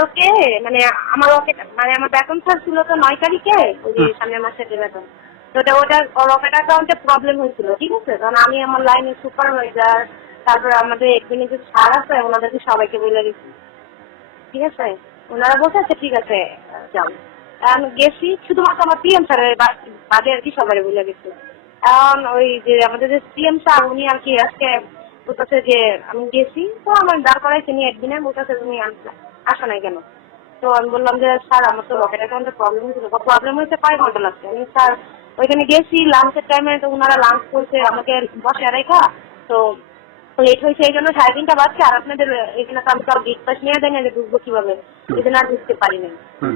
কালকে মানে আমার মানে আমার বেতন ছিল তো 9 তারিখে, ওই যে সামনের মাসের বেতন। তো ওটা রকেট অ্যাকাউন্টে প্রবলেম হয়েছিল, ঠিক আছে? কারণ আমি আমার লাইনের সুপারভাইজার, তারপরে আমাদের এডমিনে যে স্যার আছে ওনাদেরকে সবাইকে বলে গেছি, ঠিক আছে? ওনারা বলছে আচ্ছা ঠিক আছে যাও। আমি গেছি, শুধুমাত্র আমার পিএম স্যারের বাদে আর কি সবাই বলে গেছি। এখন ওই যে আমাদের যে পিএম স্যার উনি আর কি আজকে বলতেছে যে আমি গেছি, তো আমার দাঁড় করাইছে নিয়ে একদিনে, বলতেছে তুমি আসো নাই কেন? তো আমি বললাম যে স্যার আমার তো রকেট অ্যাকাউন্টে প্রবলেম হয়েছিল। প্রবলেম হয়েছে কয় ঘন্টা লাগছে? আমি স্যার ওইখানে গেছি লাঞ্চের টাইমে, তো ওনারা লাঞ্চ করছে আমাকে বসে রেখা, তো লেট হয়েছে এই জন্য 3:30 বাজছে। আর আপনাদের এখানে তো আমি তো গেট পাস নিয়ে দেয় না যে ঢুকবো কিভাবে, এই জন্য আর ঢুকতে পারিনি।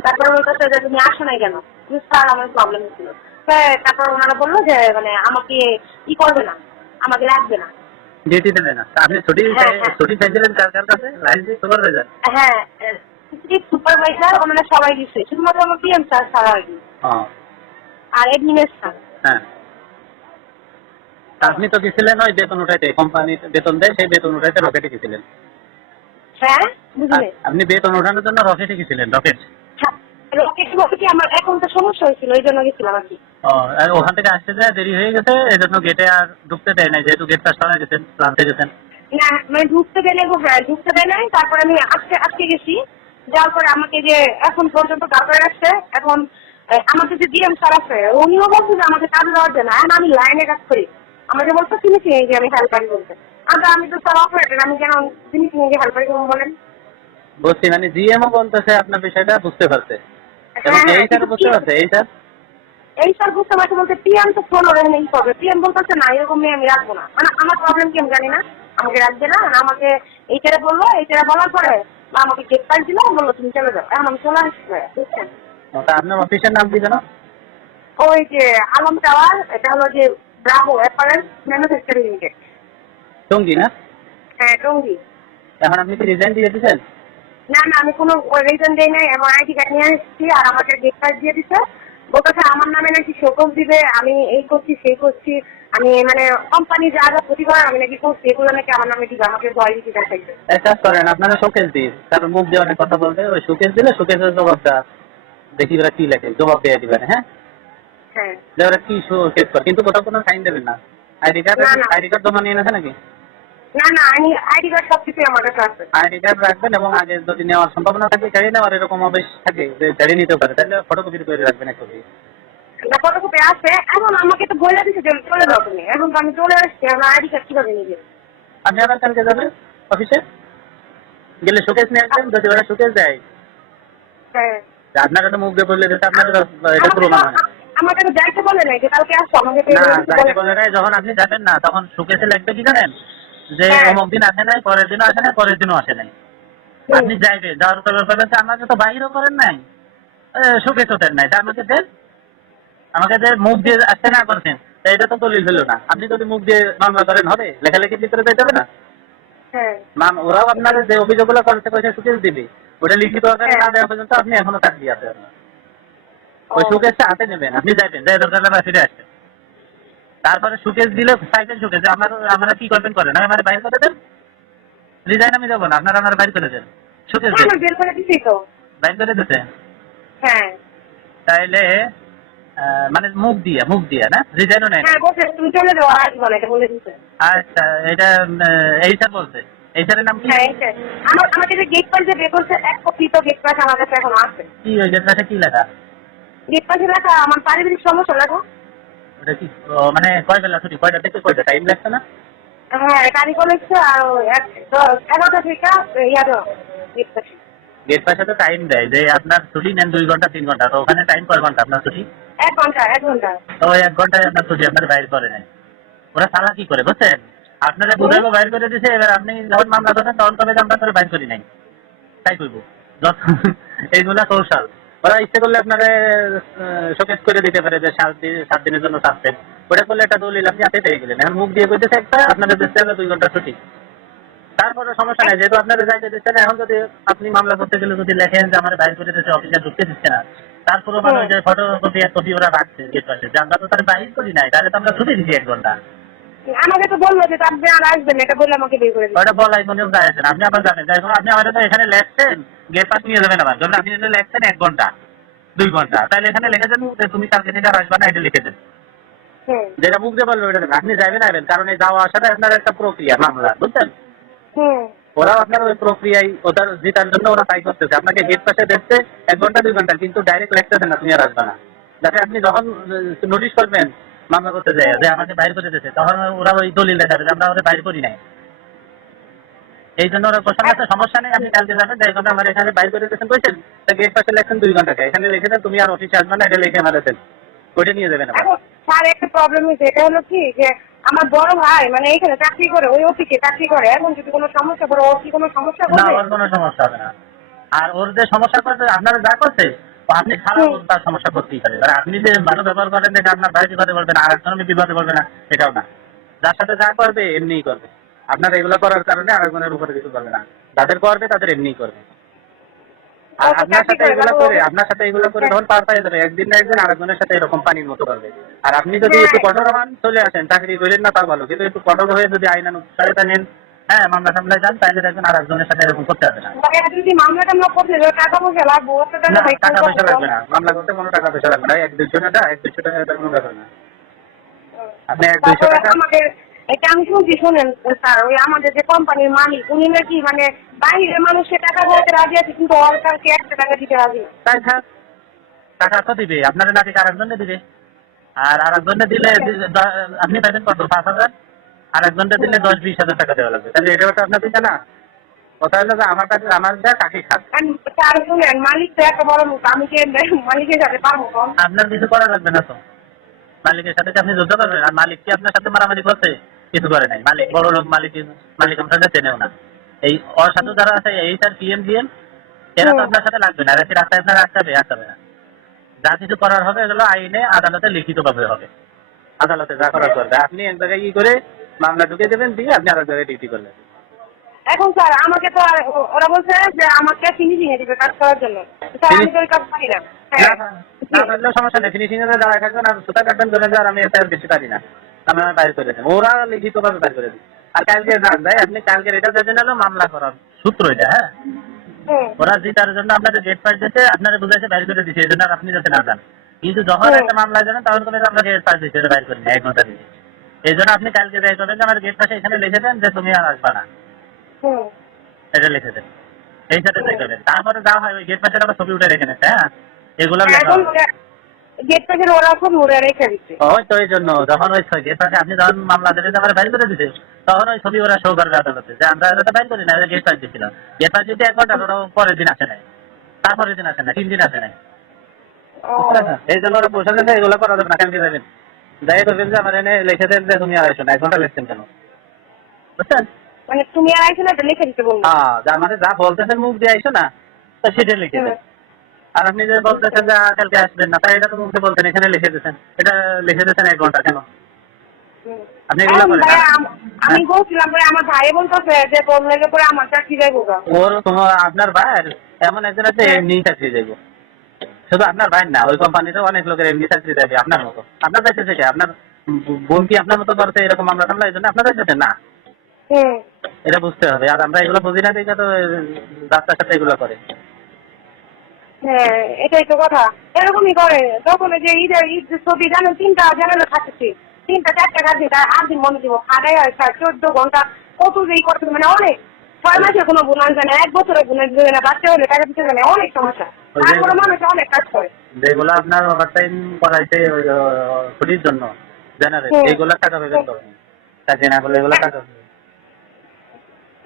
তারপর ওর কাছে যে তুমি আসো নাই কেন? স্যার আমার প্রবলেম হচ্ছিল। তারপর ওনারা বললো যে মানে আমাকে কি করবে না, আমাকে রাখবে না, ডিউটি দেবে না। আপনি ছুটি চাইছিলেন কার কার কাছে? Line supervisor? হ্যাঁ সুপারভাইজার ওনারা সবাই দিচ্ছে, শুধুমাত্র আমার পিএম স্যার ছাড়া আর কি, আর এডমিনের স্যার। হ্যাঁ, আপনি তো গেছিলেন ওই বেতন উঠাইতে, কোম্পানি বেতন দেয় সেই বেতন উঠাইতে রকেটে গেছিলেন। হ্যাঁ বুঝলেন, আপনি বেতন ওঠানোর জন্য রকেটে গেছিলেন। রকেট রকেট বলতে কি আমার অ্যাকাউন্টে সমস্যা হয়েছিল, ওই জন্য গেছিলাম আর কি। আর ওখান থেকে আসতে যায় দেরি হয়ে গেছে, এই জন্য গেটে আর ঢুকতে দেয় নাই, যেহেতু গেট পাস করা গেছেন, প্লান্টে গেছেন। না মানে ঢুকতে দেয় নাই, হ্যাঁ ঢুকতে দেয় নাই। তারপরে আমি আজকে গেছি, যাওয়ার পরে আমাকে যে এখন পর্যন্ত তারপরে আসছে। এখন আমাদের যে ডিএম স্যার আছে উনিও বলছে যে আমাকে কাজ দেওয়ার জন্য, এখন আমি লাইনে কাজ করি, আমাকে বলছে ফিনিশিং এ যে আমি হেল্পারি বলতে। আমি তো স্যার অপারেটর, আমি কেন ফিনিশিং এ হেল্পারি করবো বলেন? বুঝছি, মানে জিএমও বলতেছে আপনার বিষয়টা বুঝতে পারছে, এবং এই স্যার বুঝতে পারছে। এই স্যার বুঝতে পারছে বলতে পিএম তো ফোন ওরে নেই করবে, পিএম বলতেছে না এরকম মেয়ে আমি রাখবো না। মানে আমার প্রবলেম কি আমি জানি না, আমাকে রাখবে না। আমাকে এইটারে বললো, এইটারে বলার পরে আমাকে গেট পাস দিল, বললো তুমি চলে যাও। এখন আমি চলে আসছি, বুঝছেন? আপনার অফিসের নাম কি জানো? ওই যে আলম টাওয়ার, এটা হলো যে Bravo apparels manufacturing limited, Tongi না? হ্যাঁ টঙ্গী। এখন আপনি কি রিজাইন দিয়ে দিচ্ছেন? না আমি কোনো রিজন দেই নাই, এবং আইডি কার্ড নিয়ে আসছি, আর আমাকে গেট পাস দিয়ে দিচ্ছে। বলতেছে আমার নামে নাকি শোকজ দিবে, আমি এই করছি সেই করছি, আমি মানে কোম্পানি যা যা ক্ষতি করে আমি নাকি করছি, এগুলো নাকি আমার নামে দিবে, আমাকে ভয় দিতে দেখাইছে। এক কাজ করেন, আপনারা শোকেস দিন, কারণ মুখ দিয়ে অনেক কথা বলবে, ওই শোকেস দিলে শোকেসের জবাবটা দেখি ওরা কি লেখে, জবাব দিয়ে দিবেন। হ্যাঁ, হ্যাঁ যে ওরা কি শোকেস করে, কিন্তু কোথাও কোনো সাইন দেবেন না। আইডি কার্ড জমা নিয়ে নেছে নাকি? না আমি আইডি কার্ড সবকিছু আমার কাছে আছে। আইডি কার্ড রাখবেন, এবং আগে যদি নেওয়ার সম্ভাবনা থাকে গাড়ি নেওয়ার এরকম অভ্যাস থাকে যে গাড়ি নিতে পারে, তাহলে ফটোকপি করে রাখবেন এক কপি। না ফটোকপি আছে, এখন আমাকে তো বলে দিচ্ছে যে চলে যাও তুমি, এখন তো আমি চলে আসছি, আমার আইডি কার্ড কিভাবে নিবে? আপনি আবার কালকে যাবেন অফিসে, গেলে শোকেস নিয়ে আসবেন, যদি ওরা শোকেস দেয়। হ্যাঁ আপনারা তো মুখ দিয়ে বললে যে আপনাদের এটা প্রমাণ হয়। আমাকে তো যাইতে বলে নাই যে কালকে আসো, আমাকে বলে নাই। যখন আপনি যাবেন না তখন শোকেসে লাগবে কি জানেন, যে অমুক দিন আসে নাই, পরের দিনও আসে নাই, পরের দিনও আসে নাই। আপনি যাইবে, যাওয়ার পর ব্যাপার আমাকে তো বাইরেও করেন নাই, শোকেস হতেন নাই, তা আমাকে দেন, আমাকে যে মুখ দিয়ে আসতে না করছেন, এটা তো দলিল হলো না। আপনি যদি মুখ দিয়ে মামলা করেন হবে, লেখালেখির ভিতরে যাইতে হবে না। ওরাও আপনার যে অভিযোগগুলো করতে কইছে শোকেস দিবে, ওটা লিখিত আকারে না দেওয়া পর্যন্ত আপনি এখনো চাকরি আছে। ওই শোকেসটা হাতে নেবেন, আপনি যাইবেন, যাই দরকার লাগবে ফিরে আসবেন। তারপরে শোকেস দিলে সাইকেল শোকেস আমরা কি করবেন করেন, আমার বাইর করে দেন, রিজাইন আমি যাবো না, আপনারা আমার বাইর করে দেন। শোকেস বের করে দিছি তো, বাইর করে দিতে। হ্যাঁ তাইলে মানে মুখ দিয়া না, রিজাইনও নেই। হ্যাঁ বলছে তুমি চলে যাও, আর বলে এটা বলে দিছে। আচ্ছা, এটা এই স্যার বলছে। এই স্যারের নাম কি? হ্যাঁ এই স্যার। আমাকে যে গেট পাস যে বের করছে, এক কপি তো গেট পাস আমার কাছে এখন আছে। কি ওই গেট পাসে কি লেখা? গেট পাসে লেখা আমার পারিবারিক সমস্যা লেখা। ওটা কি মানে কয় বেলা ছুটি, কয়টা থেকে কয়টা, টাইম লাগছে না? হ্যাঁ তারিখ লিখছে, আর 11টা থেকে গেট পাসে। গেট পাসে তো টাইম দেয় যে আপনার ছুটি নেন 2 ঘন্টা 3 ঘন্টা, তো ওখানে টাইম কয় ঘন্টা আপনার ছুটি? 1 ঘন্টা 1 ঘন্টা। তো 1 ঘন্টায় আপনার ছুটি আপনার বাইর করে নেয়। ওরা সালা কি করে বুঝছেন, আপনারা বুঝাইবো বাইর করে দিছে, এবার আপনি যখন মামলা করেন তখন কবে আমরা করে বাইর করি নাই, তাই কইব। এইগুলা কৌশল। ওরা ইচ্ছে করলে আপনারা শোকেস করে দিতে পারে যে 7 দিনের জন্য সাসপেন্ড, ওটা করলে একটা দলিল আপনি হাতে পেয়ে গেলেন। এখন মুখ দিয়ে কইতেছে একটা, আপনাদের দিচ্ছে 2 ঘন্টা ছুটি। তারপরে সমস্যা নাই, যেহেতু আপনাদের যাইতে দিচ্ছে না। এখন যদি আপনি মামলা করতে গেলে যদি লেখেন যে আমার বাইর করে দিচ্ছে, অফিসে ঢুকতে দিচ্ছে না, তারপরে মানে ওই যে ফটোকপি এক কপি ওরা রাখছে গেট পাশে, যে আমরা তো তার বাইর করি নাই, তাহলে তো আমরা ছুটি দিচ্ছি 1 ঘন্টা। আমাকে তো বললো যে আপনি আর আসবেন, এটা বলে আমাকে বের করে দিল। ওটা বলাই কোনো যায় আসেন, আপনি আবার জানেন যাই হোক, আপনি আমাদের তো এখানে লেখছেন গেট পাস নিয়ে যাবেন আবার, ধরুন আপনি যদি লেখছেন 1 ঘন্টা 2 ঘন্টা, তাহলে এখানে লিখে দেন যে তুমি কালকে থেকে আর আসবে না, এটা লিখে দেন। যেটা মুখ দিয়ে বলবে ওটা দেন, আপনি যাবেন আসবেন, কারণ এই যাওয়া আসাটা আপনার একটা প্রক্রিয়া মামলা, বুঝছেন? ওরাও আপনার ওই প্রক্রিয়ায় ওটার জেতার জন্য ওরা তাই করতেছে, আপনাকে গেট পাশে দেখছে 1 ঘন্টা 2 ঘন্টা, কিন্তু ডাইরেক্ট লিখতেছে না তুমি আর আসবে না, যাতে আপনি যখন নোটিশ করবেন মামলা করতে যায় যে আমাকে বাইর করে দিতেছে, তখন ওরা ওই দলিল দেখাবে যে আমরা ওদের বাইর করি নাই। এই জন্য ওরা প্রশ্ন আছে, সমস্যা নেই, আপনি কালকে যাবেন, যাই ঘন্টা আমার এখানে বাইর করে দিতেছেন কইছেন, গেট পাশে লেখছেন 2 ঘন্টা, এখানে লিখে দেন তুমি আর অফিসে আসবে না, এটা লিখে আমার দেন, ওইটা নিয়ে যাবেন আবার। স্যার একটা প্রবলেম হয়েছে, এটা হলো কি যে আমার বড় ভাই মানে এইখানে চাকরি করে, ওই অফিসে চাকরি করে, এখন যদি কোনো সমস্যা করে, ওর কি কোনো সমস্যা না, করবে? ওর কোনো সমস্যা হবে না। আর ওর যে সমস্যা করতে আপনারা যা করছে, আপনি খারাপ তার সমস্যা করতেই পারে, আর আপনি যে ভালো ব্যবহার করেন যে আপনার ভাই বিপদে বলবে না, আর একজনের বিপদে বলবে না, সেটাও না। যার সাথে যা করবে এমনিই করবে, আপনারা এগুলো করার কারণে আরেকজনের উপরে কিছু করবে না, যাদের করবে তাদের এমনিই করবে। আর আপনার সাথে এগুলো করে তখন পার পাই যাবে, একদিন না একদিন আরেকজনের সাথে এরকম পানির মতো করবে। আর আপনি যদি একটু কঠোর হন, চলে আসেন, চাকরি করেন না তাও ভালো, কিন্তু একটু কঠোর হয়ে যদি আইনানুসারে নেন, হ্যাঁ মামলা সামলায় যান, তাইলে দেখবেন আর একজনের সাথে এরকম করতে হবে না। যদি মামলাটা আমরা করতে টাকা পয়সা লাগবো, না, টাকা পয়সা লাগবে না, মামলা করতে কোনো টাকা পয়সা লাগবে না, 1-200 টাকা এটা কোনো ব্যাপার না। আপনি 1-200 টাকা আমাদের এটা আমি শুনছি, শোনেন স্যার, ওই আমাদের যে কোম্পানির মালিক উনি নাকি মানে বাইরের মানুষকে টাকা দিতে রাজি আছে, কিন্তু সরকারকে 1 টাকা দিতে রাজি না। তাই থাক, টাকা তো দিবে আপনার নাকি আরেকজনে দিবে, আর আরেকজনে দিলে আপনি পাইবেন কত 5,000, আর একজনটা দিলে 10-20 হাজার টাকা দেওয়া লাগবে, তাহলে এটা আপনার দিতে না। কথা হলো যে আমার কাছে আমার যা কাকে খাক, স্যার শুনেন, মালিক তো একটা বড় মুখ, আমি কি মালিকের সাথে পারবো কম? আপনার কিছু করা লাগবে না তো, মালিকের সাথে কি আপনি যুদ্ধ করবেন? আর মালিক কি আপনার সাথে মারামারি করছে? কিছু করে নাই, মালিক বড় লোক, মালিক আপনার সাথে চেনেও না। এই ওর সাথে যারা আছে এইচআর পিএম এরা তো আপনার সাথে লাগবে না, এরা কি রাস্তায় আপনার আসতে না। যা কিছু করার হবে এগুলো আইনে আদালতে লিখিতভাবে হবে, আদালতে যা করার করবে। আপনি এক জায়গায় কি করে মামলা ঢুকে দেবেন, দিয়ে আপনি আরেক জায়গায় ডিউটি করলেন। এখন স্যার আমাকে তো ওরা বলছে যে আমাকে ফিনিশিং এ দিবে কাজ করার জন্য, স্যার আমি তো ওই কাজ পারি না। সমস্যা নেই, ফিনিশিং এ যারা থাকবেন আর সুতা কাটবেন ধরে যার আমি এটা বেশি পারি না, আমি বাইর করে দেন, ওরা লিখিতভাবে বাইর করে দিন। আর কালকে যান দেয়, আপনি কালকের এটা যাবেন হলো মামলা করার সূত্র এটা, হ্যাঁ ওরা তার জন্য আপনাদের গেট পাস দিতে আপনারা বুঝাইছে বাইর করে দিচ্ছে, এই জন্য আপনি যাতে না যান। কিন্তু যখন একটা মামলায় যাবেন তখন কোনো আপনাকে গেট পাস দিচ্ছে বাইর করে নিয়ে 1 ঘন্টা দিচ্ছে। এই জন্য আপনি কালকে যাই করবেন যে আমার গেট পাশে এখানে লিখে দেন যে তুমি আর আসবা না, এটা লিখে দেন, এই সাথে যাই করবেন। তারপরে যা হয় ওই গেট পাশের আবার ছবি উঠে রেখে নেছে, হ্যাঁ এগুলো গেট পাশের ওরা খুব মুড়ে রেখে দিচ্ছে। ওই তো এই জন্য যখন ওই গেট পাশে আপনি যখন মামলা দেবেন আমার বাইর করে দিতে, তখন ওই ছবি ওরা শো করবে আদালতে যে আমরা এটা বাইর করি না, গেট পাস দিয়েছিলাম। গেট পাস দিতে 1 ঘন্টা, ওরা পরের দিন আসে নাই, তারপরের দিন আসে না, 3 দিন আসে নাই। এই জন্য ওরা বসে গেছে, এগুলো করা যাবে না। কেন যাবেন যাই করবেন যে আমার এনে লিখে দেন যে তুমি আর আসো না, 1 ঘন্টা লিখছেন কেন, বুঝছেন? মানে তুমি আর আইছো না, এটা লিখে দিতে বলবো। হ্যাঁ, যা মানে যা বলতেছেন মুখ দিয়ে আইসো না, তো সেটা লিখে দেন। আর আপনি যে বলতেছেন যে কালকে আসবেন না, তাই এটা তো মুখে বলতেন, এখানে লিখে দিয়েছেন, এটা লিখে দিয়েছেন 1 ঘন্টা কেন? আপনি এগুলো করেন। আমি বলছিলাম পরে আমার ভাই বলতেছে যে তোর লেগে পরে আমার চাকরি যাইবো। ওর তোমার আপনার ভাইয়ের এমন একজন আছে এমনি চাকরি যাইবো, শুধু আপনার ভাই না, ওই কোম্পানিতে অনেক লোকের এমনি চাকরি যাবে আপনার মতো। আপনার কাছে থেকে আপনার বোন কি আপনার মতো করতে এরকম মামলা টামলা, এই জন্য আপনার কাছে না, এটা বুঝতে হবে। আর আমরা এগুলো বুঝি না দেখে তো রাস্তার সাথে এগুলো করে। হ্যাঁ এটাই তো কথা, এরকমই করে। তখন যে ঈদ ছবি জানেন 3টা চ্যানেলে থাকতেছি, 3-4টা কাজ দিই, তার 8 দিন মনে দিব, খাটাই হয় 14 ঘন্টা কত যেই করতে, মানে অনেক 6 মাসে কোনো বোনাস যায় না, 1 বছরে বোনাস দেবে না, বাচ্চা হলে টাকা দিতে যায় না, অনেক সমস্যা। তারপরে মানুষ অনেক কাজ করে, যেগুলো আপনার ওভারটাইম করাইছে ছুটির জন্য জেনারেল, এইগুলো টাকা পাবেন তো, কাজে না করলে এগুলো টাকা।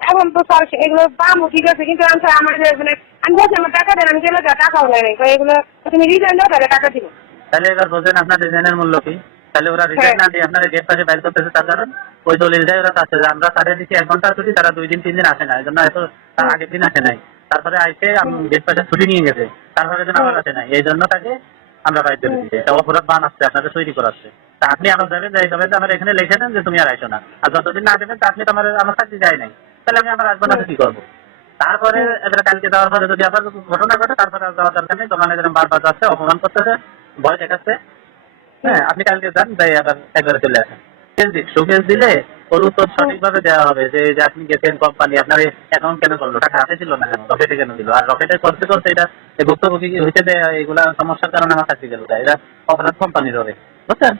এখন তো স্যার এগুলো পাবো ঠিক আছে, কিন্তু আমার মানে আমি বলছি আমার টাকা দেন, আমি গেলে টাকাও নেই নাই, এগুলো তুমি রিটার্ন দাও তাহলে টাকা দিব। তাহলে এবার বোঝেন আপনার ডিজাইনের মূল্য কি? তাহলে ওরা রিটার্ন না দিয়ে আপনার গেট পাশে বাইর করতেছে, তার কারণ ওই দলিল যায় ওরা চাচ্ছে যে আমরা তাদের দিচ্ছি 1 ঘন্টা ছুটি, তারা 2 দিন 3 দিন আসে না, এই জন্য হয়তো তার আগের দিন আসে নাই, তারপরে আইসে গেট পাশে ছুটি নিয়ে গেছে, তারপরে যেন আবার আসে নাই, এই জন্য তাকে আমরা বাইর করে দিচ্ছি। এটা অপরাধ বানাচ্ছে, আপনাকে তৈরি করাচ্ছে। তা আপনি আবার যাবেন, যাই যাবেন আমার এখানে লিখে দেন যে তুমি আর আইসো না, আর যতদিন না দেবেন তা আপনি তোমার আমার চাকরি যায় নাই, তাহলে আমি আমার আসবো না, কি করবো? তারপরে এবার কালকে যাওয়ার পরে যদি আবার ঘটনা ঘটে, তারপরে আর যাওয়ার দরকার নেই, তোমার এরকম বারবার যাচ্ছে, অপমান করতেছে, ভয় দেখাচ্ছে, হ্যাঁ আপনি কালকে যান, যাই আবার একবারে চলে আসেন। শোকেস দিলে ওর উত্তর সঠিকভাবে দেওয়া হবে যে আপনি গেছেন কোম্পানি আপনার অ্যাকাউন্ট কেন করলো, টাকা হাতে ছিল না কেন, রকেটে কেন দিল, আর রকেটে করতে করতে এটা ভুক্তভোগী হইতে দেয়, এগুলা সমস্যার কারণে আমার চাকরি গেল, এটা অপরাধ কোম্পানির হবে, বুঝছেন?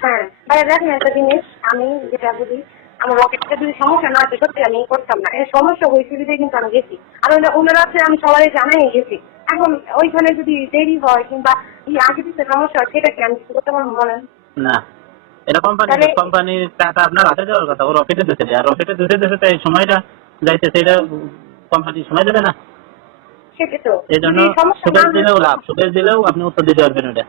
হ্যাঁ ভাই দেখেন একটা জিনিস, আমি যেটা বলি আমার রকেটটা যদি সমস্যা না হতো সত্যি আমি করতাম না। এর সমস্যা হয়েছে বিধায় কিন্তু আমি গেছি, আর ওনারা আমি সবাই জানাই গেছি। এখন ওইখানে যদি দেরি হয় কিংবা আগে পিছিয়ে সমস্যা হয় সেটা কি আমি কিছু করতে পারবো বলেন? না, এটা কোম্পানির টাকা আপনার হাতে দেওয়ার কথা, ও রকেটে দিতে দেয়, আর রকেটে দিতে দিতে এই সময়টা যাইতেছে, এটা কোম্পানি সময় দেবে না। সেটা তো এই জন্য সুকেশ দিলেও লাভ, সুকেশ দিলেও আপনি উত্তর দিতে পারবেন ওটা।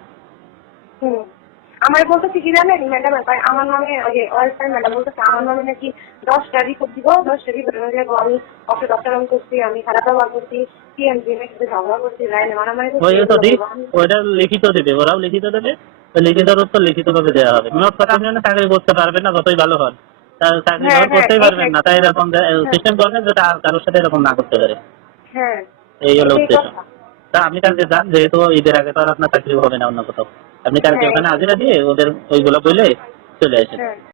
আমার বলতেছি কি জানেন ম্যাডাম, আমার নামে ওই যে ওয়েলফেয়ার ম্যাডাম বলতেছে আমার নামে নাকি 10টা রিপোর্ট দিব, 10টা রিপোর্ট আমি অসদাচরণ করছি, আমি খারাপ ব্যবহার করছি, সিএমজি এর সাথে ঝগড়া করছি, লাইনে মারামারি করছি। ওইটা লিখিত দেবে, ওরাও লিখিত দেবে, লিখিত উত্তর লিখিত ভাবে দেওয়া হবে। মোট কথা আপনি চাকরি করতে পারবেন না, যতই ভালো হন চাকরি করতেই পারবেন না, তাই এরকম সিস্টেম করবেন যেটা কারোর সাথে এরকম না করতে পারে। এই হলো উদ্দেশ্য। তা আপনি কালকে যান, যেহেতু ঈদের আগে তো আর আপনার চাকরি হবে না অন্য কোথাও, আপনি কালকে ওখানে হাজিরা দিয়ে ওদের ওইগুলো বলে চলে আসেন।